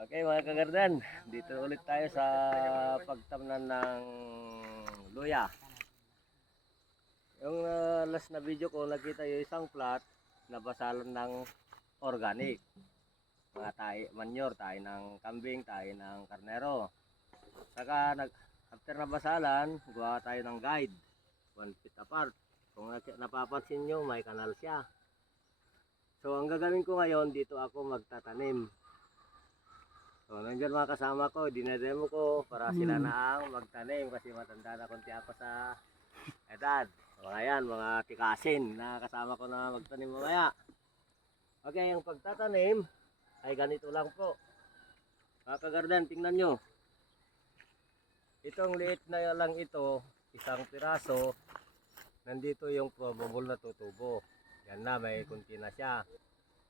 Okay mga kagardan, dito ulit tayo sa pagtamnan ng luya. Yung last na video ko, nakita yung isang plot na basalan ng organic. Mga tayo, manure, tayo ng kambing, tayo ng karnero. Saka after na basalan, gawa tayo ng guide, 1 feet apart. Kung napapansin nyo, may kanal siya. So ang gagawin ko ngayon, dito ako magtatanim. So, nandiyan mga kasama ko, dinedemo ko para sila na ang magtanim kasi matanda na konti ako sa edad. So, mga yan, mga tikasin na kasama ko na magtanim mamaya. Okay, yung pagtatanim ay ganito lang po. Mga kagarden, tingnan nyo. Itong liit na lang ito, isang piraso, nandito yung probable na tutubo. Yan na, may kunti na siya.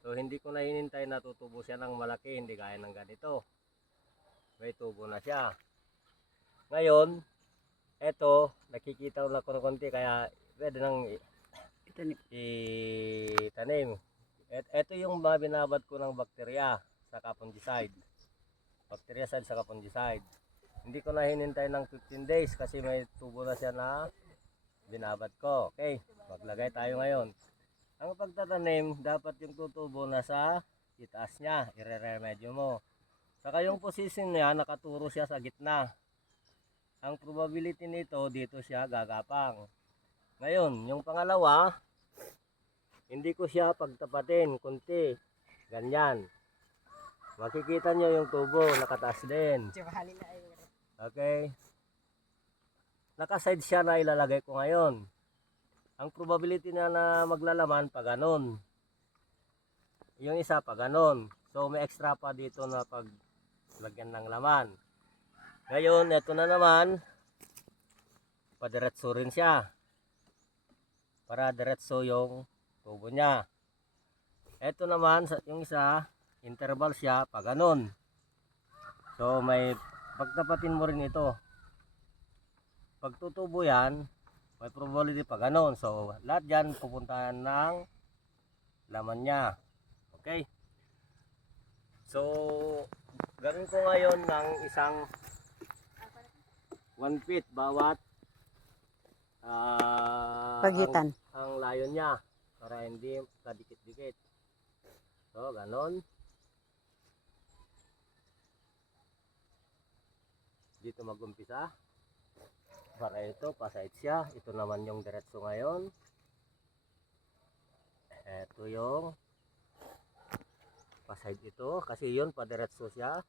So hindi ko na hinintay na tutubo siya ng malaki, hindi gaya ng ganito. May tubo na siya. Ngayon, eto, nakikita ko ng konti kaya pwede nang itanim. Ito yung binabad ko ng bakterya sa fungicide. Bactericide sa fungicide. Hindi ko na hinintay ng 15 days kasi may tubo na siya na binabad ko. Okay, maglagay tayo ngayon. Ang pagtatanim, dapat yung tutubo na sa itaas niya, ire-remedyo mo. Saka yung position niya, nakaturo siya sa gitna. Ang probability nito, dito siya gagapang. Ngayon, yung pangalawa, hindi ko siya pagtapatin, kunti. Ganyan. Makikita nyo yung tubo, nakataas din. Okay. Nakaside siya na ilalagay ko ngayon. Ang probability na maglalaman pa ganon. Yung isa pa ganon. So may extra pa dito na paglagyan ng laman. Ngayon, ito na naman. Padiretso rin siya. Para diretso yung tubo niya. Ito naman, yung isa, interval siya pa ganon. So may pagtapatin mo rin ito. Pag tutubo yan, may probability pa ganon. So, lahat dyan pupuntahan ng laman niya. Okay? So, gawin ko ngayon ng isang 1 feet bawat pagitan. Ang layo niya para hindi kadikit-dikit. So, ganon. Dito mag-umpisa. Para ito, paside siya. Ito naman yung diretso ngayon. Ito yung paside ito. Kasi yun, padiretso siya.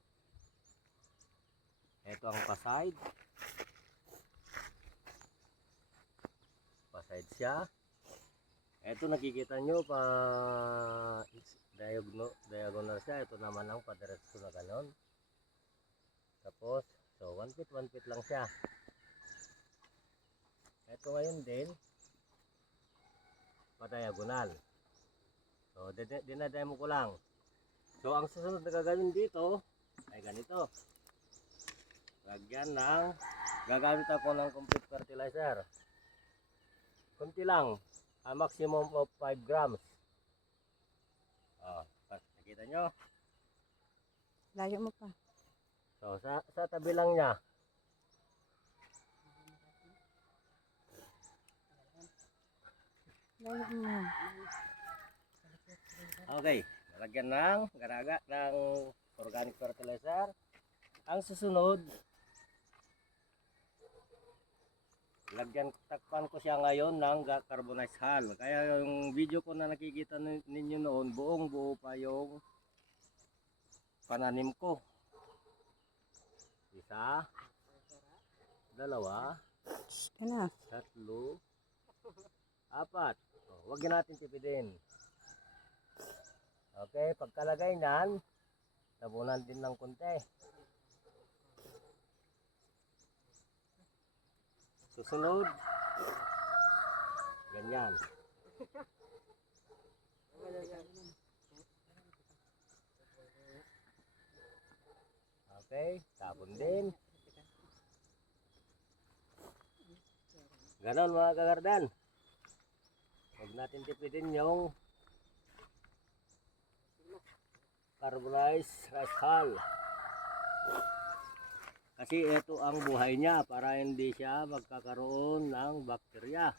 Ito ang paside. Paside siya. Ito nakikita nyo pa diagonal siya. Ito naman ang padiretso na ganon. Tapos, so 1 feet lang siya. Ito ngayon din, pa-diagonal. So, dinademo ko lang. So, ang susunod na gagawin dito, ay ganito. Lagyan ng, gagamit ako ng complete fertilizer. Kunti lang, a maximum of 5 grams. Nakita nyo? Layo mo pa. So, sa tabi lang niya. Okay, lalagyan ng garaga ng organic fertilizer. Ang susunod, takpan ko siya ngayon ng carbonized hull. Kaya yung video ko na nakikita ninyo noon, buong buo pa yung pananim ko. Isa, dalawa, tatlo, apat. Huwag natin tipidin. Okay, pagkalagay niyan, tabunan din ng konti. Susunod, ganyan. Okay, tapon din. Ganon mga kagardan. Huwag natin tipidin yung carbonized rice hull. Kasi ito ang buhay niya para hindi siya magkakaroon ng bakterya.